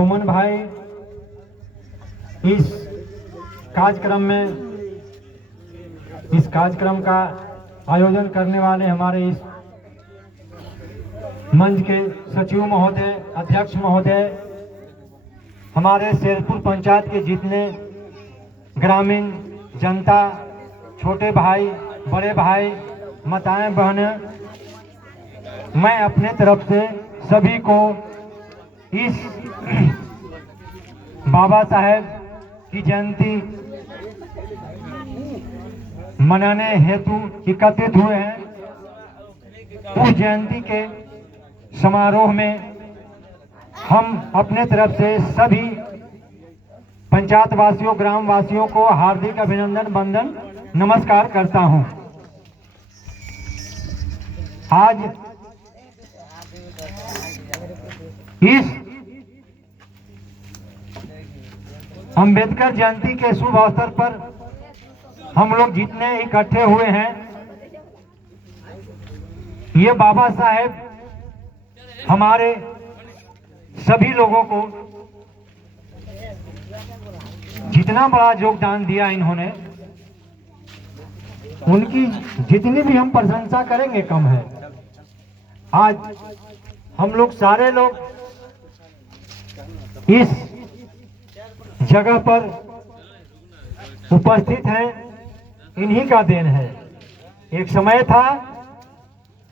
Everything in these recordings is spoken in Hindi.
सुमन भाई इस कार्यक्रम का आयोजन करने वाले हमारे इस मंच के सचिव महोदय, अध्यक्ष महोदय, हमारे शेरपुर पंचायत के जितने ग्रामीण जनता, छोटे भाई, बड़े भाई, माताएं, बहनें, मैं अपने तरफ से सभी को इस बाबा साहेब की जयंती मनाने हेतु एकत्रित हुए हैं। उस जयंती के समारोह में हम अपने तरफ से सभी पंचायत वासियों, ग्राम वासियों को हार्दिक अभिनंदन, वंदन, नमस्कार करता हूं। आज इस अंबेडकर जयंती के शुभ अवसर पर हम लोग जितने इकट्ठे हुए हैं, ये बाबा साहेब हमारे सभी लोगों को जितना बड़ा योगदान दिया इन्होंने, उनकी जितनी भी हम प्रशंसा करेंगे कम है। आज हम लोग सारे लोग इस जगह पर उपस्थित हैं, इन्हीं का देन है। एक समय था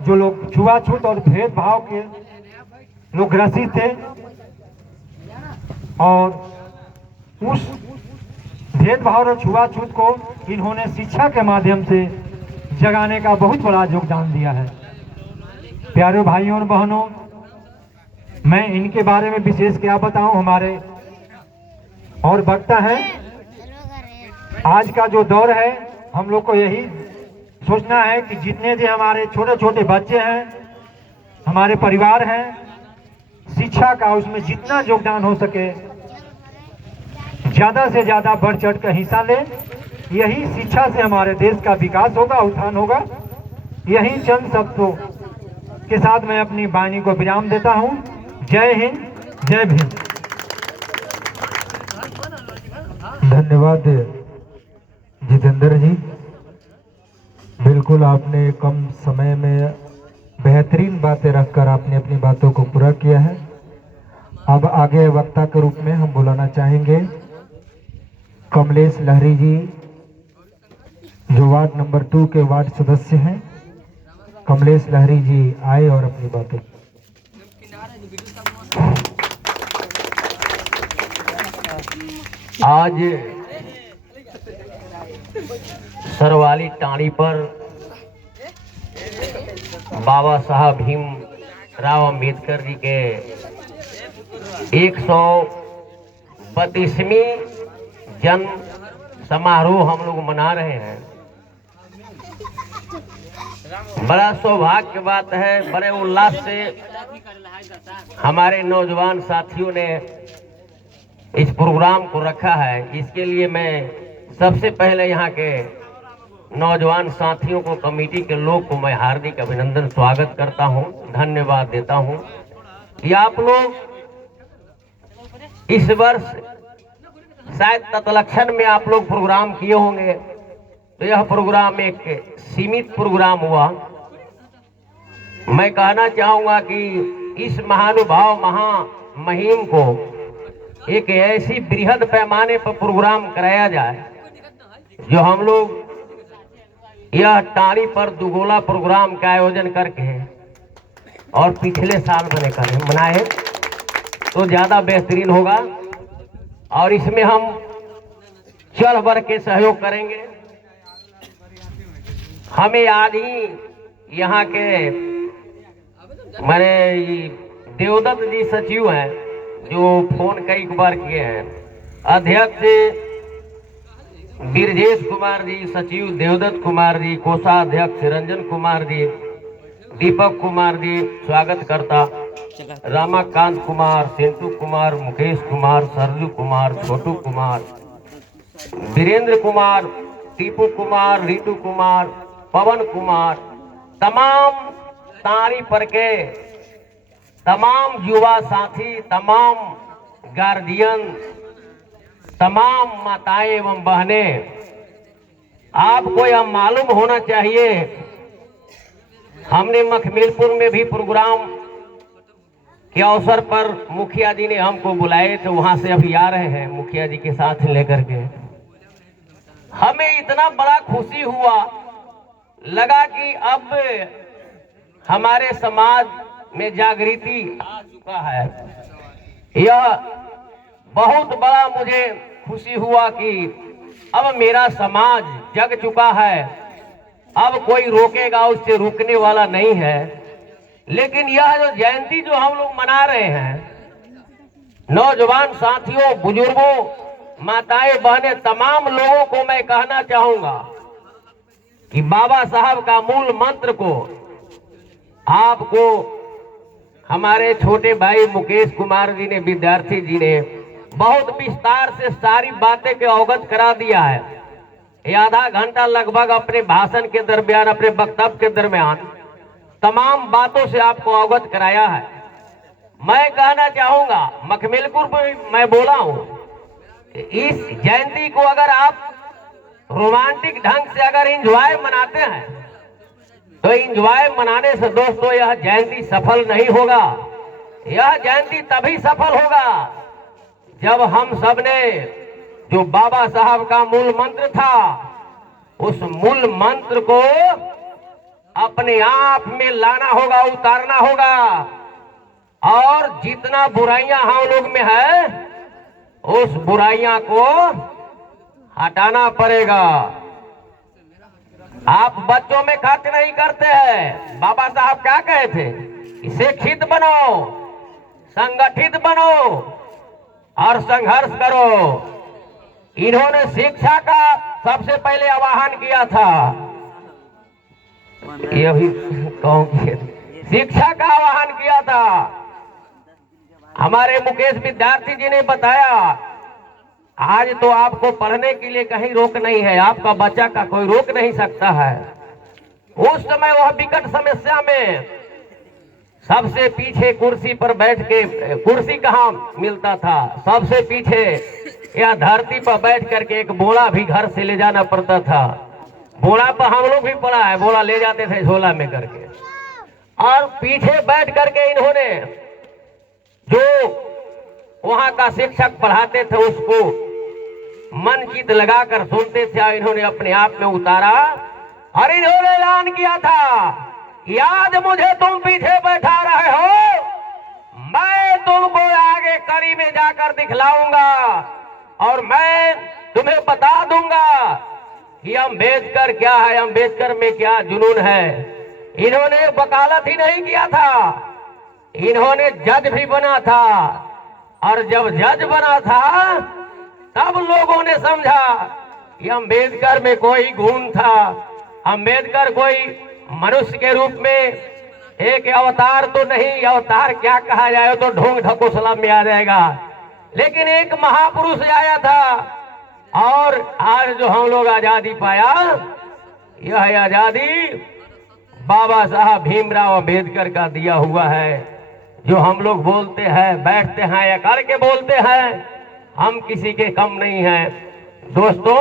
जो लोग छुआछूत और भेदभाव के लोग ग्रसित थे, और उस भेदभाव और छुआछूत को इन्होंने शिक्षा के माध्यम से जगाने का बहुत बड़ा योगदान दिया है। प्यारे भाइयों और बहनों, मैं इनके बारे में विशेष क्या बताऊं। हमारे और वक्ता है, आज का जो दौर है, हम लोग को यही सोचना है कि जितने भी हमारे छोटे छोटे बच्चे हैं, हमारे परिवार हैं, शिक्षा का उसमें जितना योगदान हो सके ज्यादा से ज्यादा बढ़ चढ़ कर हिस्सा ले। यही शिक्षा से हमारे देश का विकास होगा, उत्थान होगा। यही चंद शब्दों के साथ मैं अपनी वाणी को विराम देता हूं। जय हिंद, जय भीम। धन्यवाद जितेंद्र जी, बिल्कुल आपने कम समय में बेहतरीन बातें रखकर आपने अपनी बातों को पूरा किया है। अब आगे वक्ता के रूप में हम बुलाना चाहेंगे कमलेश लहरी जी, जो वार्ड नंबर 2 के वार्ड सदस्य हैं। कमलेश लहरी जी आए और अपनी बातें। आज सरवाली टाणी पर बाबा साहब भीम राव अंबेडकर जी के 132वीं जन्म समारोह हम लोग मना रहे हैं। बड़ा सौभाग्य की बात है, बड़े उल्लास से हमारे नौजवान साथियों ने इस प्रोग्राम को रखा है। इसके लिए मैं सबसे पहले यहाँ के नौजवान साथियों को, कमेटी के लोग को मैं हार्दिक अभिनंदन, स्वागत करता हूँ, धन्यवाद देता हूँ कि आप लोग इस वर्ष शायद तत्लक्षण में आप लोग प्रोग्राम किए होंगे, तो यह प्रोग्राम एक सीमित प्रोग्राम हुआ। मैं कहना चाहूँगा कि इस महानुभाव महामहिम को एक ऐसी बृहद पैमाने पर प्रोग्राम कराया जाए, जो हम लोग यह टाणी पर दुगोला प्रोग्राम का आयोजन करके और पिछले साल मनाए तो ज़्यादा बेहतरीन होगा। और इसमें हम चढ़ बढ़ के सहयोग करेंगे। हमें आज ही यहाँ के मेरे देवदत्त जी सचिव हैं, जो फोन कई बार किए हैं, अध्यक्ष बीरजेश कुमार जी, सचिव देवदत्त कुमार जी, कोषाध्यक्ष रंजन कुमार जी, दीपक कुमार जी, स्वागत करता रामाकांत कुमार, सेंटू कुमार, मुकेश कुमार, सरजू कुमार, छोटू कुमार, वीरेंद्र कुमार, टीपू कुमार, रीटू कुमार, पवन कुमार, तमाम तारी पर के तमाम युवा साथी, तमाम गार्जियन, तमाम माताएं एवं बहनें, आपको यह मालूम होना चाहिए, हमने मखमिलपुर में भी प्रोग्राम के अवसर पर मुखिया जी ने हमको बुलाए थे, वहां से अभी आ रहे हैं मुखिया जी के साथ लेकर के। हमें इतना बड़ा खुशी हुआ, लगा कि अब हमारे समाज में जागृति आ चुका है। यह बहुत बड़ा मुझे खुशी हुआ कि अब मेरा समाज जग चुका है, अब कोई रोकेगा, उससे रुकने वाला नहीं है। लेकिन यह जो जयंती जो हम लोग मना रहे हैं, नौजवान साथियों, बुजुर्गों, माताएं बहनें, तमाम लोगों को मैं कहना चाहूंगा कि बाबा साहब का मूल मंत्र को आपको हमारे छोटे भाई मुकेश कुमार जी ने, विद्यार्थी जी ने बहुत विस्तार से सारी बातें के अवगत करा दिया है। ये आधा घंटा लगभग अपने भाषण के दरमियान, अपने वक्तव्य के दरमियान तमाम बातों से आपको अवगत कराया है। मैं कहना चाहूंगा, मखमिलपुर में मैं बोला हूं, इस जयंती को अगर आप रोमांटिक ढंग से अगर इंजॉय मनाते हैं तो इंजॉय मनाने से दोस्तों यह जयंती सफल नहीं होगा। यह जयंती तभी सफल होगा जब हम सब ने जो बाबा साहब का मूल मंत्र था, उस मूल मंत्र को अपने आप में लाना होगा, उतारना होगा, और जितना बुराइयां हम लोग में है उस बुराइयां को हटाना पड़ेगा। आप बच्चों में खर्च नहीं करते हैं। बाबा साहब क्या कहे थे? शिक्षित बनो, संगठित बनो और संघर्ष करो। इन्होंने शिक्षा का सबसे पहले आह्वान किया था। ये भी कहूंगी, शिक्षा का आह्वान किया था। हमारे मुकेश विद्यार्थी जी ने बताया, आज तो आपको पढ़ने के लिए कहीं रोक नहीं है, आपका बच्चा का कोई रोक नहीं सकता है। उस समय वह विकट समस्या में सबसे पीछे कुर्सी पर बैठ के, कुर्सी कहाँ मिलता था, सबसे पीछे या धरती पर बैठ करके एक बोला भी घर से ले जाना पड़ता था। बोला पर हम लोग भी पढ़ा है, बोला ले जाते थे झोला में करके, और पीछे बैठ करके इन्होंने जो वहां का शिक्षक पढ़ाते थे उसको मन चित लगाकर सुनते थे। इन्होंने अपने आप में उतारा और इन्होंने ऐलान किया था, याद मुझे तुम पीछे बैठा रहे हो, मैं तुमको आगे कड़ी में जाकर दिखलाऊंगा और मैं तुम्हें बता दूंगा कि अम्बेडकर क्या है, अम्बेडकर में क्या जुनून है। इन्होंने वकालत ही नहीं किया था, इन्होंने जज भी बना था, और जब जज बना था तब लोगों ने समझा कि अम्बेडकर में कोई गुण था। अम्बेडकर कोई मनुष्य के रूप में एक अवतार तो नहीं, अवतार क्या कहा जाए तो ढोंग ढकोसला में आ जाएगा, लेकिन एक महापुरुष आया था। और आज जो हम लोग आजादी पाया, यह आजादी बाबा साहब भीमराव अम्बेडकर का दिया हुआ है। जो हम लोग बोलते हैं, बैठते हैं या करके बोलते हैं, हम किसी के कम नहीं हैं। दोस्तों,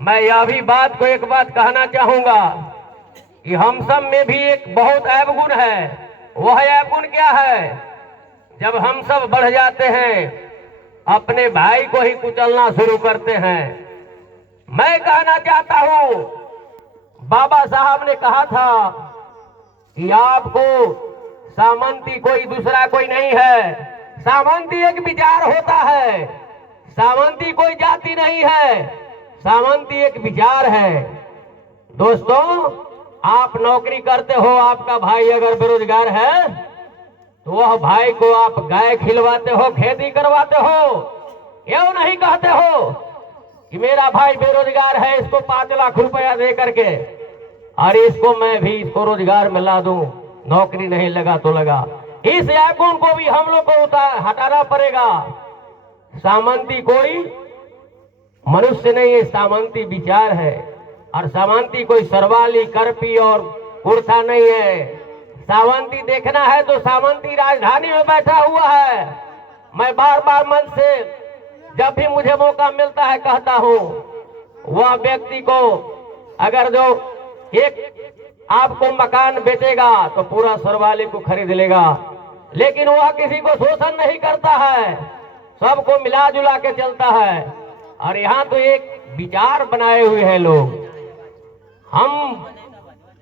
मैं यह भी बात को एक बात कहना चाहूंगा कि हम सब में भी एक बहुत ऐब गुण है। वह ऐब गुण क्या है? जब हम सब बढ़ जाते हैं, अपने भाई को ही कुचलना शुरू करते हैं। मैं कहना चाहता हूं, बाबा साहब ने कहा था कि आपको सामंती कोई दूसरा कोई नहीं है। सामंती एक विचार होता है, सामंती कोई जाति नहीं है, सामंती एक विचार है। दोस्तों, आप नौकरी करते हो, आपका भाई अगर बेरोजगार है तो वह भाई को आप गाय खिलवाते हो, खेती करवाते हो, यूं नहीं कहते हो कि मेरा भाई बेरोजगार है, इसको 5 लाख रुपया दे करके और इसको मैं भी इसको रोजगार में ला दूं, नौकरी नहीं लगा तो लगा। इस गुण को भी हम लोग को हटाना पड़ेगा। सामंती कोई मनुष्य नहीं है, सामंती विचार है। और सामंती कोई सरवाली, करपी और कुर्ता नहीं है। सामंती देखना है तो सामंती राजधानी में बैठा हुआ है, मैं बार बार मन से जब भी मुझे मौका मिलता है कहता हूँ, वह व्यक्ति को अगर जो एक आपको मकान बेचेगा तो पूरा सरवाले को खरीद लेगा, लेकिन वह किसी को शोषण नहीं करता है, सबको मिला जुला के चलता है। और यहाँ तो एक विचार बनाए हुए हैं लोग, हम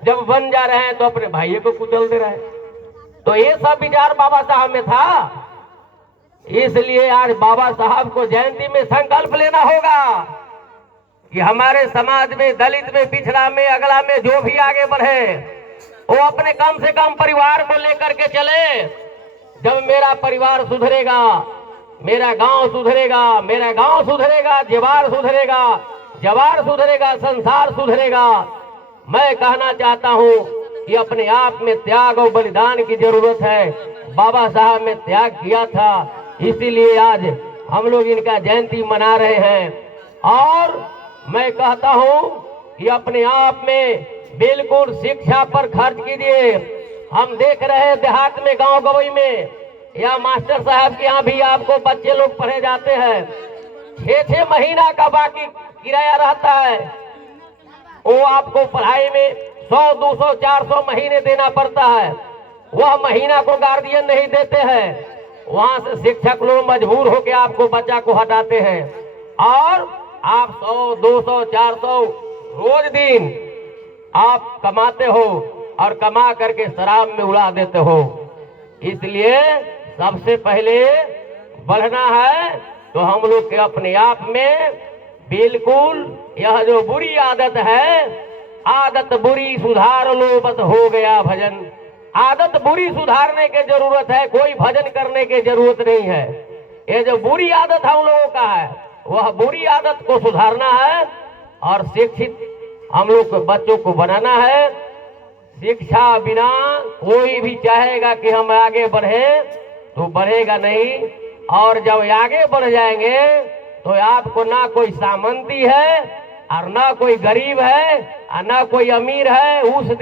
जब बन जा रहे हैं तो अपने भाइयों को कुचल दे रहे हैं। तो ये सब विचार बाबा साहब में था, इसलिए आज बाबा साहब को जयंती में संकल्प लेना होगा कि हमारे समाज में, दलित में, पिछड़ा में, अगला में जो भी आगे बढ़े वो अपने कम से कम परिवार को लेकर के चले। जब मेरा परिवार सुधरेगा, मेरा गांव सुधरेगा, मेरा गांव सुधरेगा, जवार सुधरेगा, जवार सुधरेगा, संसार सुधरेगा। मैं कहना चाहता हूं कि अपने आप में त्याग और बलिदान की जरूरत है। बाबा साहब ने त्याग किया था, इसीलिए आज हम लोग इनका जयंती मना रहे हैं। और मैं कहता हूं कि अपने आप में बिल्कुल शिक्षा पर खर्च कीजिए। हम देख रहे हैं देहात में, गांव गवई में या मास्टर साहब के यहाँ भी आपको बच्चे लोग पढ़े जाते हैं, 6-6 महीना का बाकी किराया रहता है। वो आपको पढ़ाई में 100, 200, 400 महीने देना पड़ता है, वह महीना को गार्जियन नहीं देते हैं। वहां से शिक्षक लोग मजबूर होकर आपको बच्चा को हटाते हैं और आप 100, 200, 400 रोज दिन आप कमाते हो और कमा करके शराब में उड़ा देते हो। इसलिए सबसे पहले बढ़ना है तो हम लोग के अपने आप में बिल्कुल यह जो बुरी आदत है, आदत बुरी सुधार लो बस हो गया भजन। आदत बुरी सुधारने की जरूरत है, कोई भजन करने की जरूरत नहीं है। ये जो बुरी आदत हम लोगों का है, वह बुरी आदत को सुधारना है और शिक्षित हम लोग को बच्चों को बनाना है। शिक्षा बिना कोई भी चाहेगा कि हम आगे बढ़े तो बढ़ेगा नहीं, और जब आगे बढ़ जाएंगे तो आपको ना कोई सामंती है और ना कोई गरीब है और ना कोई अमीर है। उस दिन